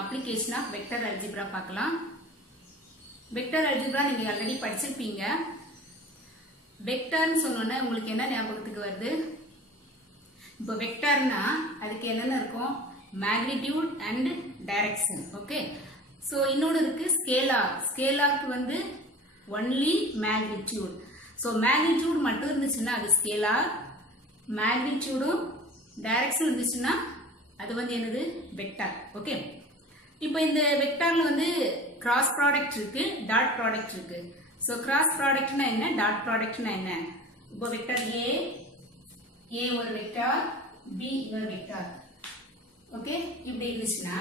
application of vector algebra பார்க்கலாம். Vector algebra நீங்க already படிச்சிருப்பீங்க. வெக்டர்னு சொன்னோம்னா உங்களுக்கு என்ன ஞாபகத்துக்கு வருது? இப்போ வெக்டர்னா அதுக்கு என்னென்ன இருக்கும்? Magnitude and direction. Okay, so இன்னொன்று இருக்கு ஸ்கேலார். ஸ்கேலாருக்கு வந்து ஒன்லி மேக்னிடியூட். ஸோ மேக்னிடியூட் மட்டும் இருந்துச்சுன்னா அது ஸ்கேலார், மேக்னிடியூடும் டைரக்ஷன் இருந்துச்சுன்னா அது வந்து என்னது? வெக்டார். ஓகே, இப்போ இந்த வெக்டார்ல வந்து கிராஸ் ப்ராடக்ட் இருக்கு, டாட் ப்ராடக்ட் இருக்கு. ஸோ கிராஸ் ப்ராடக்ட்னா என்ன, டாட் ப்ராடக்ட்னா என்ன? இப்போ வெக்டர் ஏ ஒரு வெக்டார், பி ஒரு வெக்டார். ஓகே, இப்படி இருந்துச்சுன்னா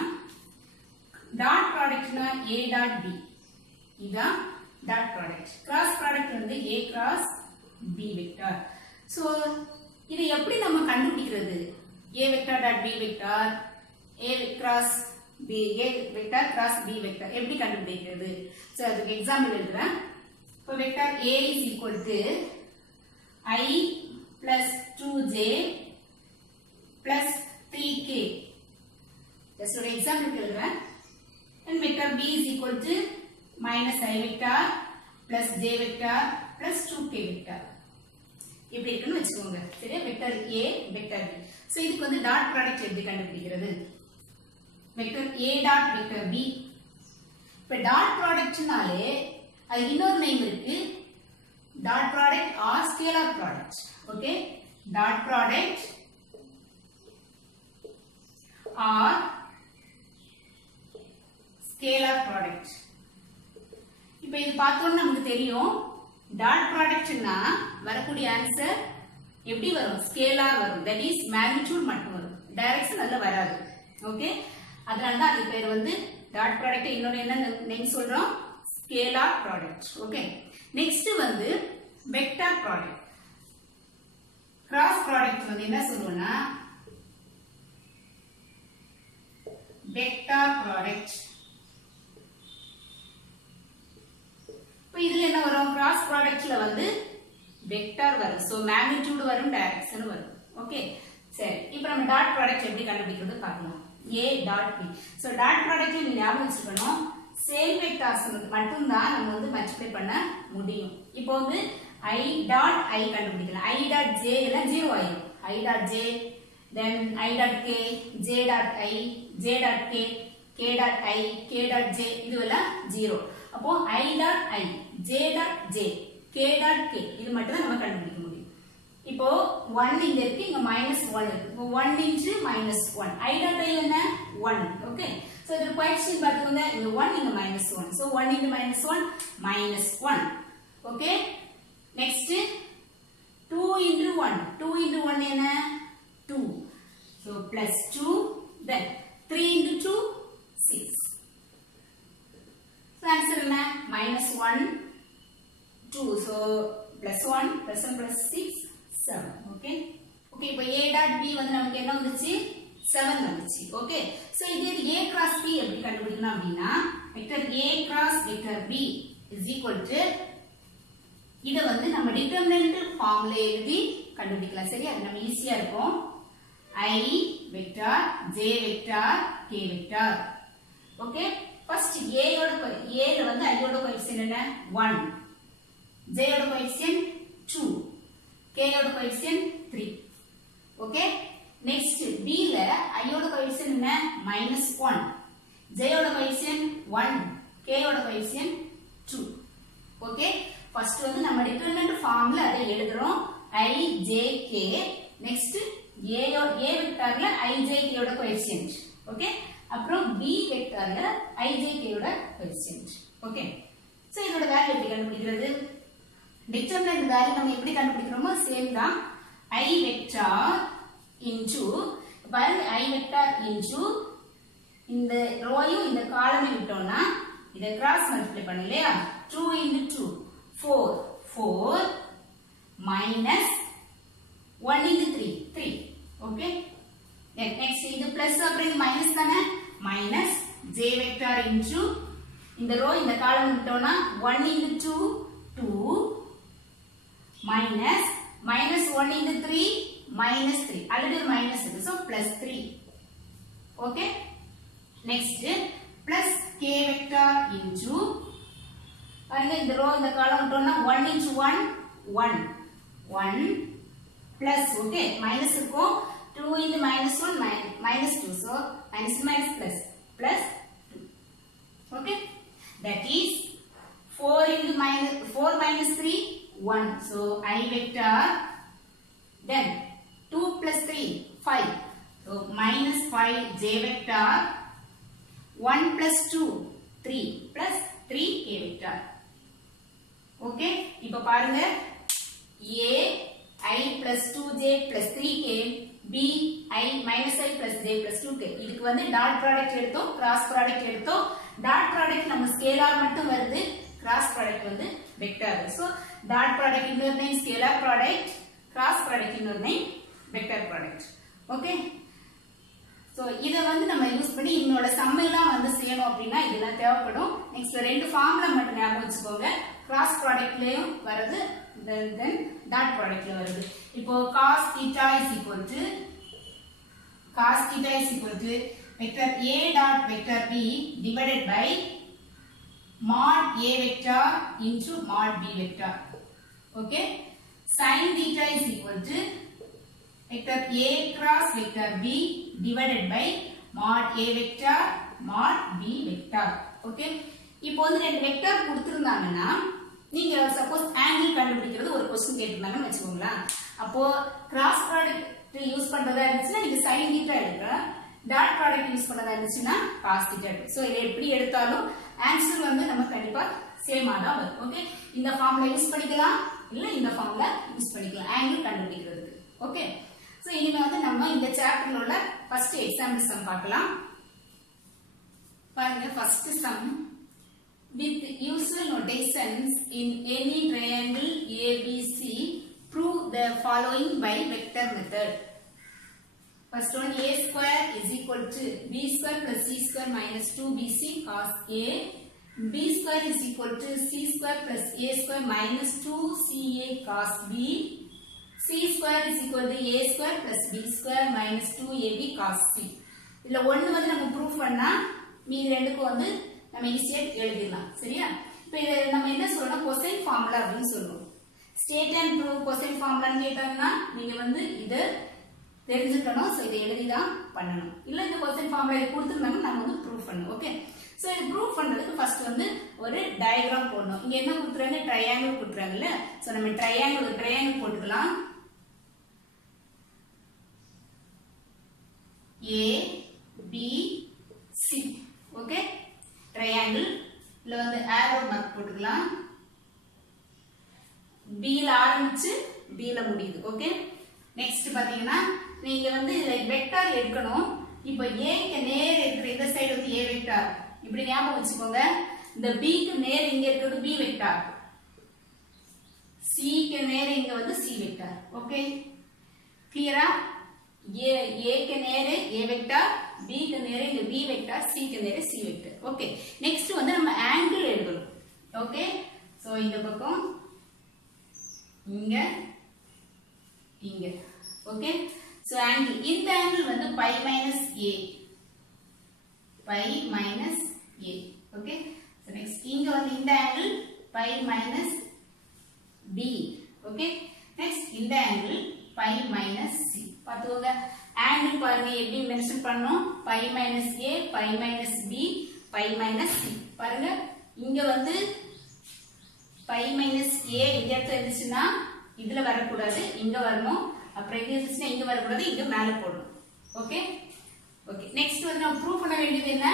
டாட் ப்ராடக்ட்னா ஏ டாட் பி, இதுதான் டாட் ப்ராடக்ட். கிராஸ் ப்ராடக்ட் வந்து A cross B vector. So இதை எப்படி நம்ம கண்டுபிடிக்கிறது? A vector dot B vector, A cross B, A vector cross B vector எப்படி கண்டுபிடிக்கிறது? ஸோ அதுக்கு எக்ஸாம்பிள் எழுதுறேன். இப்போ vector A is equal to I plus 2j plus 3k. Just ஒரு எக்ஸாம்பிள் எழுதுறேன். And vector b is equal to minus I vector plus j vector plus 2k vector. இப்படி இருக்குன்னு வச்சுக்கோங்க. சரியா? Vector a, vector b. So இதுக்கு வந்து dot product எப்படி கண்டுபிடிக்கிறது? Vector a dot vector b. இப்ப டாட் ப்ராடக்ட்னாலே அது இன்னொரு நேம் இருக்கு, dot product or scalar product. Okay, dot product or scalar product. இப்போ இது பார்த்தோம்னா நமக்கு தெரியும், டாட் ப்ராடக்ட்னா வரக்கூடிய ஆன்சர் எப்படி வரும்? ஸ்கேலார் வரும். தட் இஸ் மேக்னிடியூட் மட்டும் வரும், டைரக்ஷன் அதுல வராது. ஓகே, அதனால தான் அது பேர் வந்து டாட் ப்ராடக்ட். இன்னொரு என்ன நேம் சொல்றோம்? Scalar product. ஓகே, நெக்ஸ்ட் வந்து வெக்டார் ப்ராடக்ட். கிராஸ் ப்ராடக்ட் வந்து என்ன சொல்லுவோம்னா வெக்டார் ப்ராடக்ட். இதுல என்ன வரும்? கிராஸ் ப்ராடக்ட்ல வந்து வெக்டார் வரும். சோ மேக்னிடியூட் வரும், டைரக்ஷன் வரும். ஓகே, சரி. இப்போ நம்ம டாட் ப்ராடக்ட் எப்படி கண்டுபிடிக்கிறது பார்க்கலாம். a dot b. So dot ப்ராடக்ட்ல நீங்க ஞாபகம் வச்சுக்கணும், சேம் வெக்டார்ஸ் மட்டும் தான் நம்ம வந்து மல்டிப்ளை பண்ண முடியும். இப்போ வந்து i டாட் i கண்டுபிடிக்கலாம். i டாட் j எல்லாம் 0 ஆயிடும். i dot j, then i dot k, j dot i, j dot k, k dot i, k dot j இதுவெல்லாம் 0. அப்போ i dot i, j dot j, k dot k இது மட்டும் தான் நம்ம கண்டுபிடிக்க முடியும். இப்போ 1 இங்க இருக்கு, இங்க -1 இருக்கு. இப்போ 1 into -1, i டாட் i என்ன? 1. ஓகே, சோ இது கோஎஃபிஷியன்ட் பாத்துக்கோங்க, இங்க 1 இங்க -1. So 1 into -1 -1. Okay, next 2 into 1, 2 into 1 என்ன? 2. So +2, then 3 into 2 6. So answer என்ன? -1 2. So +1 +1 +6 7. Okay, okay. இப்போ a டாட் b வந்து நமக்கு என்ன வந்துச்சு? 7 வந்துச்சு. ஓகே, சோ இது a கிராஸ் b எப்படி கண்டுபிடிக்கணும் அப்படினா vector a cross vector b is equal to இத வந்து நம்ம டிட்டர்மினன்ட் ஃபார்ம்ல எழுதி கண்டுபிடிக்கலாம். சரியா? அது நம்ம ஈஸியா இருக்கும். i vector, j vector, k vector. Okay, first a யோட a ல வந்து i யோட கோஎஃபிஷியன்ட் என்ன? 1, j யோட கோஎஃபிஷியன்ட் 2, k யோட கோஎஃபிஷியன்ட் 3. ஓகே, நெக்ஸ்ட் b ல i யோட கோஎஃபிஷியன்ட் என்ன? -1, j யோட கோஎஃபிஷியன்ட் 1, k யோட கோஎஃபிஷியன்ட் 2. ஓகே, ஃபர்ஸ்ட் வந்து நம்ம டிட்டர்மினன்ட் ஃபார்ம்ல அதை எழுதுறோம், i j k. Next a வெக்டர்ல i j k யோட கோஎஃபிஷியன்ட். ஓகே, அப்புறம் b வெக்டர்ல i j k யோட கோஎஃபிஷியன்ட். ஓகே, சோ இதோட வேல்யூ எப்படி கண்டுபிடிக்கிறது? டிட்டர்மினன்ட் வேல்யூ நம்ம எப்படி கண்டுபிடிக்கிறோமோ சேம் தான். i வெக்டர் இன்டு பாருங்க, i வெக்டர் இன்டு இந்த ரோயும் இந்த காலமையும் விட்டோம்னா இத கிராஸ் மல்டிப்ளை பண்ணலையா? 2 into 2 4 4 minus 1 into 3 3. Okay, next இது பிளஸ் அப்புறம் இது மைனஸ் தானே? மைனஸ் j வெக்டர் இன்டு இந்த ரோ இந்த காலம் விட்டோம்னா 1 into 2 2 minus -1 into 3 -3. ஆல்ரெடி ஒரு மைனஸ் இருக்கு, so +3. Okay, next plus k vector into and in the row in the column 1 into 1 1 plus okay minus இருக்கும் 2 into minus 1 minus 2 so minus minus plus 2 okay that is 4 into minus 4 minus 3 1 so I vector then 2 plus 3 5 so minus 5 j vector 1 plus 2 3 plus 3 k vector okay இப்போ பாருங்க a I plus 2j plus 3k b I minus I plus j plus 2k இதுக்கு வந்து dot product எடுத்தோம் cross product எடுத்தோம் dot product நம்ம scalar மட்டும் வருது cross product வந்து வெக்டார் சோ டாட் ப்ராடக்ட் இன்னொரு name scalar product cross product இன்னொரு name vector product okay so இத வந்து நம்ம யூஸ் பண்ணி இன்னோட சம் எல்லாம் வந்து செய்யணும் அப்படினா இதெல்லாம் தேவைப்படும் நெக்ஸ்ட் ரெண்டு ஃபார்முலா மட்டும் ஞாபகம் வச்சுக்கோங்க கிராஸ் ப்ராடக்ட்லயும் வருது then dot product ல வருது இப்போ cos theta is equal to vector a dot vector b divided by mod a vector into mod b vector okay sin theta is equal to vector a cross vector b divided by mod a vector mod b vector okay இப்போ வந்து ரெண்டு vector கொடுத்திருந்தாங்கன்னா நீங்க suppose angle கண்டுபிடிக்கிறது ஒரு question கேட்டிருந்தாங்கன்னு வெச்சுக்கோங்களா அப்போ cross product use பண்றதா இருந்துச்சுனா நீங்க sin θ எடுக்கலாம் டாட் ப்ராடக்ட் யூஸ் பண்றதா இருந்துச்சுனா cos θ எடுக்கலாம் சோ இத எப்படி எடுத்தாலும் ஆன்சர் வந்து நம்ம கண்டிப்பா சேமா தான் வரும் ஓகே இந்த ஃபார்முலா யூஸ் பண்ணிக்கலாம் இல்ல இந்த ஃபார்முலா யூஸ் பண்ணிக்கலாம் ஆங்கிள் கண்டுபிடிக்கிறதுக்கு ஓகே சோ இனிமே வந்து நம்ம இந்த சாப்டர்ல உள்ள ஃபர்ஸ்ட் எக்ஸாம்பிள் சம் பார்க்கலாம் பாருங்க first sum with usual notations in any triangle ABC prove the following by vector method first one a square is equal to b square plus c square minus 2bc cos a b square is equal to c square plus a square minus 2ca cos b c square is equal to a square plus b square minus 2ab cos c இதுல ஒன்னு வந்து நம்ம proof பண்ணா மீதி ரெண்டுக்கு வந்து நம்ம ஈஸியா எழுதிடலாம் சரியா இப்போ இத நம்ம என்ன சொல்றோம் கொசைன் ஃபார்முலா அப்படினு சொல்றோம் ஸ்டேட் அண்ட் ப்ரூவ் கொசைன் ஃபார்முலான்னு கேட்டாங்கன்னா நீங்க வந்து இத தெரிஞ்சுக்கணும் சோ இத எழுதி தான் பண்ணணும் இல்ல இந்த கொசைன் ஃபார்முலா இத கொடுத்திருந்தாங்க நம்ம வந்து ப்ரூவ் பண்ணனும் ஓகே சோ இத ப்ரூவ் பண்றதுக்கு ஃபர்ஸ்ட் வந்து ஒரு டயகிராம் போடணும் இங்க என்ன கொடுத்துறாங்க ட்ரையாங்கிள் கொடுத்துறாங்கல சோ நம்ம ட்ரையாங்கிள் போட்டுக்கலாம் A B C okay triangle ல வந்து arrow mark போட்டுக்கலாம் B ல ஆரம்பிச்சு B ல முடியுது ஓகே நெக்ஸ்ட் பாத்தீங்கன்னா நீங்க வந்து வெக்டார் எடுக்கணும் இப்போ A க்கு நேர் இருக்கிற இந்த சைடு வந்து A வெக்டார் இப்படி ஞாபகம் வச்சுக்கோங்க இந்த B க்கு நேர் இங்க இருக்குது B வெக்டார் C க்கு நேர் இங்க வந்து C வெக்டார் ஓகே கிளியரா A க்கு நேர் A வெக்டார் B க்கு நேர் இங்க B வெக்டார் C க்கு நேர் C வெக்டார் ஓகே நெக்ஸ்ட் வந்து நம்ம ஆங்கிள் எழுதணும் ஓகே சோ இந்த பக்கம் இங்க ஓகே சோ ஆங்கிள் இந்த ஆங்கிள் வந்து π - a ஓகே சோ நெக்ஸ்ட் இங்க வந்து இந்த ஆங்கிள் π - b ஓகே நெக்ஸ்ட் இந்த ஆங்கிள் π - c பாத்துங்க ஆங்கிள் பாருங்க எப்படி மென்ஷன் பண்ணோம் π - a π - b π - c பாருங்க இங்க வந்து π - a இந்த இடத்துல இருந்துச்சுன்னா இதுல வரக்கூடாது இங்க வரணும் அப்புறம் இங்க இருந்துச்சுன்னா இங்க வரக்கூடாது இங்க மேல போடணும் ஓகே ஓகே நெக்ஸ்ட் வந்து நம்ம ப்ரூவ் பண்ண வேண்டியது என்ன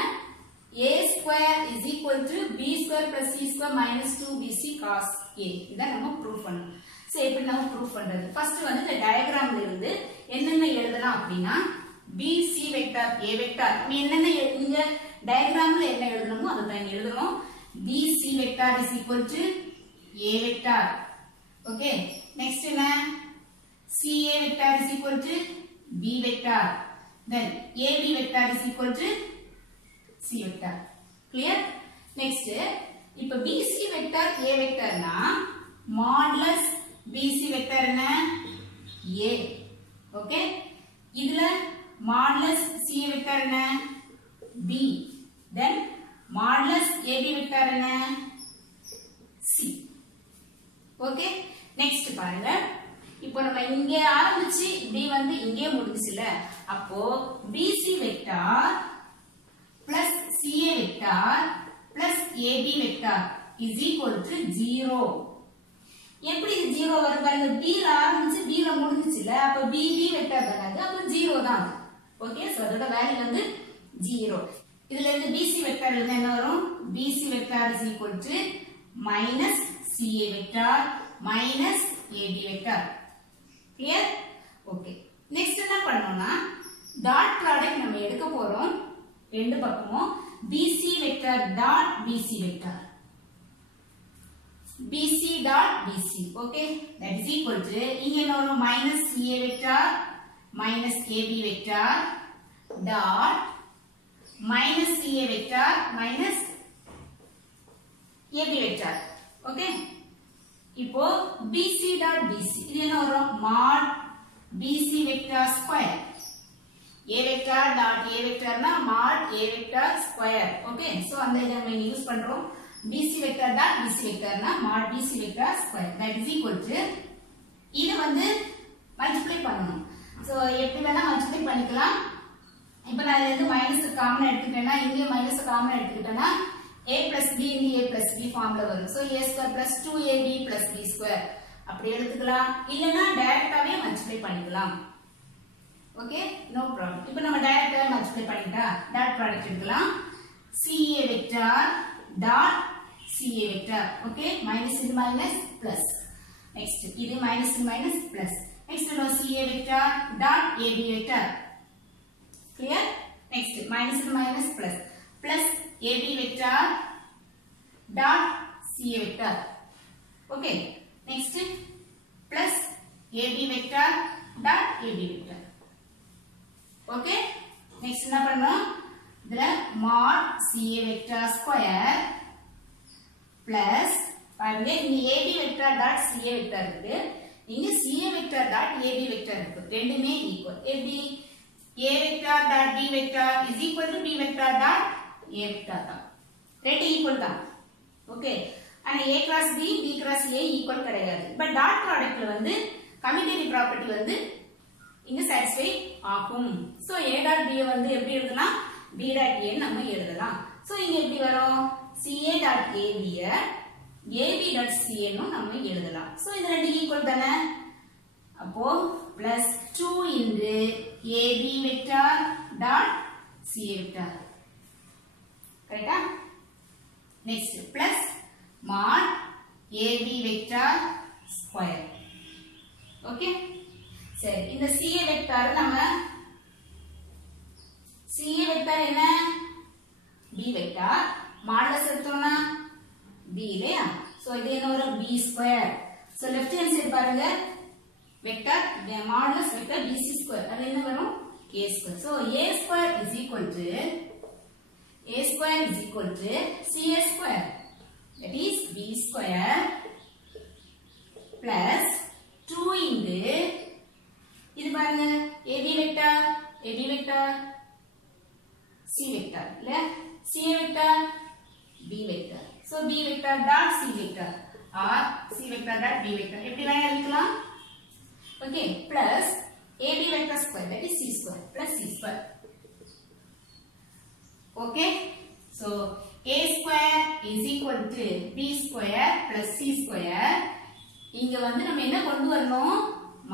a square is equal to b square plus c square minus 2bc cos a இத நம்ம ப்ரூவ் பண்ணனும் சோ எப்படி நம்ம ப்ரூவ் பண்றது ஃபர்ஸ்ட் வந்து இந்த டயகிராம்ல இருந்து என்னென்ன எழுதலாம் அப்படினா bc வெக்டார் a வெக்டார் நம்ம என்னென்ன இங்க டயகிராம்ல என்ன எழுதணுமோ அத தான் எழுதணும் bc vector is equal to a vector okay next என்ன ca vector is equal to b vector then ab vector is equal to c vector clear next இப்போ bc வெக்டார் a வெக்டார்னா மாடுலஸ் bc வெக்டார் என்ன a okay இதுல modulus c vector என்ன B. Then modulus AB vector என்ன? C. Okay. Next பாருங்க. இப்போ நம்ம இங்கே ஆரம்பிச்சு D வந்து இங்கே முடிஞ்சுல. அப்போ BC vector plus CA vector plus AB vector is equal to 0. எப்படி இது 0 வரும் பாருங்க. B ல ஆரம்பிச்சு B ல முடிஞ்சுல. அப்ப BB vector தானே. அப்ப 0 தான். ஓகே. சோ அதோட வேல்யூ வந்து 0. இதுல இருந்து BC vector எழுதுனா என்ன வரும்? BC vector is equal to minus CA vector minus AB vector. Clear? Okay. Next என்ன பண்ணனும்னா dot product நம்ம எடுக்க போறோம். ரெண்டு பக்கமும் BC vector dot BC vector. BC dot BC. Okay. That is equal to இங்க என்ன வரும்? minus CA vector minus AB vector dot minus CA vector minus AB vector. Okay. இப்போ BC dot BC இது என்ன வரும்? mod BC vector square. A vector dot A vector na mod A vector square. Okay. So அந்த இத நம்ம use பண்றோம். BC vector dot BC vector na mod BC vector square. That is equal to இது வந்து multiply பண்ணனும். So எப்படி வேணா multiply பண்ணிக்கலாம். இப்போ நான் இதுல இருந்து மைனஸ் காமன் எடுத்துட்டேனா இங்க மைனஸ் காமன் எடுத்துக்கிட்டேனா a plus b in a plus b ஃபார்ம்ல வரும். So a square plus 2ab plus b square அப்படி எடுத்துக்கலாம். இல்லனா டைரக்டாவே மல்டிப்ளை பண்ணிக்கலாம். Okay, no problem. இப்போ நம்ம டைரக்டாவே மல்டிப்ளை பண்ணிட்டா டாட் ப்ராடக்ட் எடுக்கலாம். ca vector dot ca vector. Okay, minus இது மைனஸ் பிளஸ். நெக்ஸ்ட் இது minus minus plus. Next no ca vector dot ab vector. Clear? Next minus and minus plus plus AB vector dot CA vector. Okay. Next plus AB vector dot AB vector. Okay. Next என்ன பண்ணனும்? இதுல mod CA vector square plus பாருங்க இங்க AB vector dot CA vector இருக்கு. இங்க CA vector dot AB vector இருக்கு. ரெண்டுமே equal. எப்படி? A vector dot B vector is equal to B vector dot A vector தான். ரெண்டு ஈக்குவல் தான். ஓகே. ஆனா A cross B, B cross A equal கிடையாது. பட் டாட் ப்ராடக்ட்ல வந்து கம்யூட்டேட்டிவ் ப்ராப்பர்ட்டி வந்து இங்க satisfy ஆகும். சோ A dot B வந்து எப்படி எழுதலாம்? B dot A நம்ம எழுதலாம். சோ இங்க எப்படி வரும்? CA dot AB AB dot CA ன்னு நம்ம எழுதலாம். சோ இது ரெண்டு ஈக்குவல் தானே? அப்போ plus 2 into AB vector dot CA vector. Correct? Next plus mod AB vector square. Okay? சரி, இந்த CA vector நம்ம CA vector என்ன? B vector. modulus எடுத்தோம்னா B இல்லையா? சோ இது என்ன வரும்? B square. So left hand side பாருங்க. Vector modulus vector BC square. அது என்ன வரும்? A square. So A square is equal to CA square. That is B square plus 2 into இது பாருங்க AB vector C vector இல்ல CA vector B vector. So B vector dot C vector or C vector dot B vector எப்படி வேணா எழுதலாம். Okay, plus AB vector square, that is C square plus C square. Okay, so A square is equal to B square plus C square. இங்க வந்து நம்ம என்ன கொண்டு வரணும்?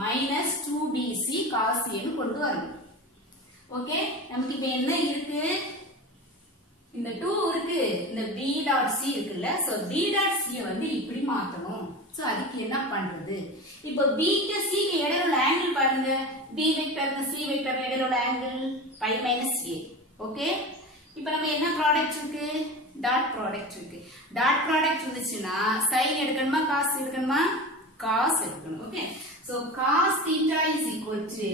minus 2BC cos A ன்னு கொண்டு வரணும். ஓகே, நமக்கு இப்ப என்ன இருக்கு? இந்த 2 இருக்கு, இந்த B dot C இருக்குல்ல. so B dot C வந்து இப்படி மாத்தணும். சோ அதுக்கு என்ன பண்றது? இப்போ B க்கு C க்கு இடையில உள்ள ஆங்கிள் பாருங்க. B வெக்டருக்கு C வெக்டர் இடையில உள்ள angle pi minus A. Okay, இப்போ நம்ம என்ன ப்ராடக்ட் இருக்கு? டாட் ப்ராடக்ட் இருக்கு. டாட் ப்ராடக்ட் இருந்துச்சுன்னா sin எடுக்கணுமா cos எடுக்கணுமா? cos எடுக்கணும். Okay, so cos theta is equal to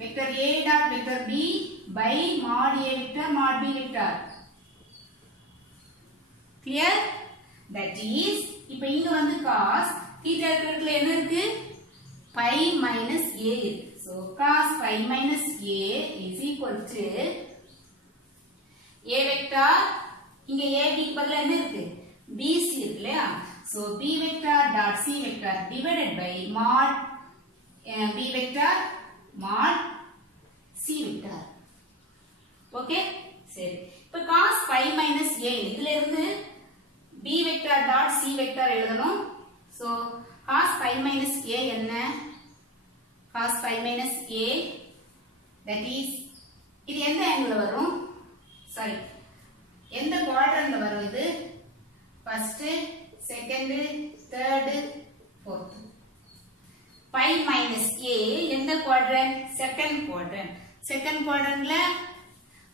vector A dot vector B by mod A vector mod B vector. Clear? That is இப்போ இங்க வந்து cos theta இருக்கிறதுல என்ன இருக்கு? pi minus A இருக்கு. So cos pi minus A is equal to A vector இங்க AB க்கு பதிலா என்ன இருக்கு BC இருக்கு இல்லையா so B vector dot C vector divided by mod B vector mod C vector okay சரி இப்ப cos pi minus A இதுல இருந்து B vector dot C vector எழுதணும் so cos pi minus A என்ன cos pi minus A that is இது எந்த angle வரும் sorry எந்த quadrant வரும் இது first second third fourth pi minus A எந்த quadrant second quadrantல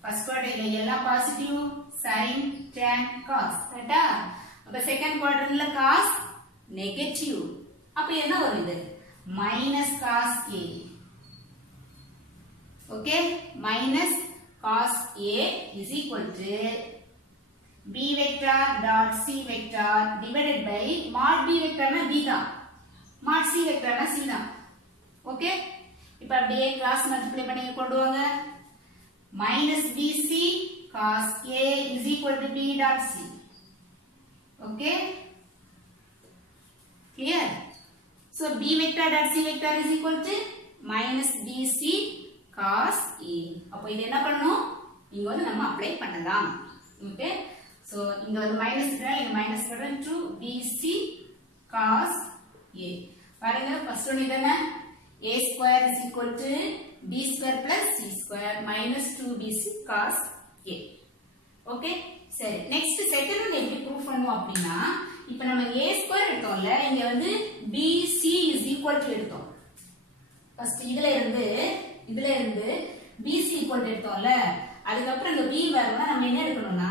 first quadrant எல்லாம் positive sin tan cos கரெக்ட்டா அப்ப second quadrantல cos negative அப்ப என்ன வரும் இது minus cos A okay minus cos A is equal to B vector dot C vector divided by mod B vector na B தான் mod C vector na C தான் okay இப்ப அப்படியே cross multiply பண்ணி கொண்டு வாங்க minus BC cos A is equal to B dot C okay clear so B vector dot C vector is equal to minus BC cos A அப்ப இது என்ன பண்ணனும் இங்க வந்து நம்ம அப்ளை பண்ணலாம் okay so இங்க வந்து மைனஸ் இருக்கா இங்க மைனஸ் போடுறேன் 2 BC cos A பாருங்க ஃபர்ஸ்ட் ஒன் இதுனா A square is equal to B square plus C square minus 2 BC cos A okay சரி நெக்ஸ்ட் செகண்ட் ஒன் எப்படி ப்ரூஃப் பண்ணுவோம் அப்படினா இப்போ நம்ம A square எடுத்தோம்ல இங்க வந்து BC is equal to எடுத்தோம் ஃபர்ஸ்ட் இதுல இருந்து BC equal to எடுத்தோம்ல அதுக்கு அப்புறம் இந்த B வரணும்னா நம்ம என்ன எடுக்கணும்னா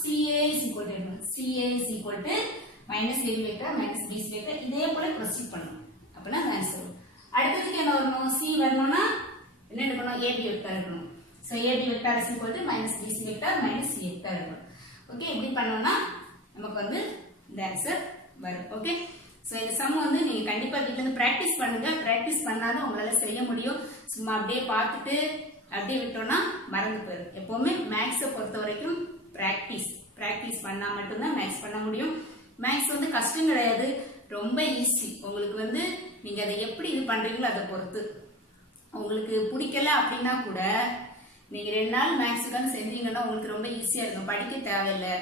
CA is equal to எடுக்கணும் CA is equal to minus AB vector minus BC vector இதே போல ப்ரோசீட் பண்ணனும் அப்பனா ஆன்சர் வரும் அடுத்ததுக்கு என்ன வரணும் C வரணும்னா என்ன எடுக்கணும் AB vector எடுக்கணும் so AB vector is equal to minus BC vector minus C vector எடுக்கணும் ஓகே இப்படி பண்ணோம்னா நமக்கு வந்து இந்த ஆன்சர் வரும் ஓகே சோ இந்த சம் வந்து நீங்க கண்டிப்பா வீட்ல இருந்து பிராக்டீஸ் பண்ணுங்க பிராக்டீஸ் பண்ணாதான் உங்களால செய்ய முடியும் சும்மா அப்படியே பார்த்துட்டு அப்படியே விட்டோம்னா மறந்து போயிடும் எப்பவுமே மேத்ஸை பொறுத்த வரைக்கும் பிராக்டீஸ் பண்ணா மட்டும்தான் மேத்ஸ் பண்ண முடியும் மேத்ஸ் வந்து கஷ்டம் கிடையாது ரொம்ப ஈஸி உங்களுக்கு வந்து நீங்க அதை எப்படி இது பண்றீங்களோ அதை பொறுத்து உங்களுக்கு பிடிக்கல அப்படின்னா கூட நீங்க 2 நாள் மேத்ஸ் உட்கார்ந்து செஞ்சீங்கன்னா உங்களுக்கு ரொம்ப ஈஸியா இருக்கும் படிக்க தேவையில்லை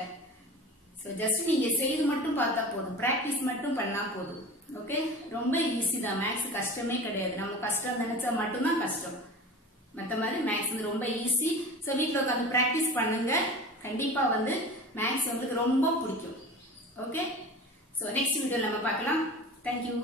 சோ ஜஸ்ட் நீங்க செய்து மட்டும் பார்த்தா போதும் பிராக்டீஸ் மட்டும் பண்ணா போதும் ஓகே ரொம்ப ஈஸி தான் மேத்ஸ் கஷ்டமே கிடையாது நம்ம கஷ்டம் நினைச்சா மட்டும்தான் கஷ்டம் மத்த மாதிரி மேத்ஸ் வந்து ரொம்ப ஈஸி சோ வீட்ல உட்கார்ந்து பிராக்டீஸ் பண்ணுங்க கண்டிப்பா வந்து மேத்ஸ் உங்களுக்கு ரொம்ப பிடிக்கும் ஓகே சோ நெக்ஸ்ட் வீடியோல நம்ம பார்க்கலாம் Thank you